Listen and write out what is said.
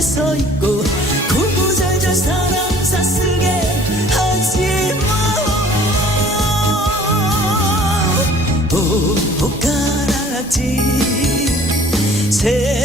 서 있고 구구절절 사랑 사슬게 하지 마. 오가락지 새.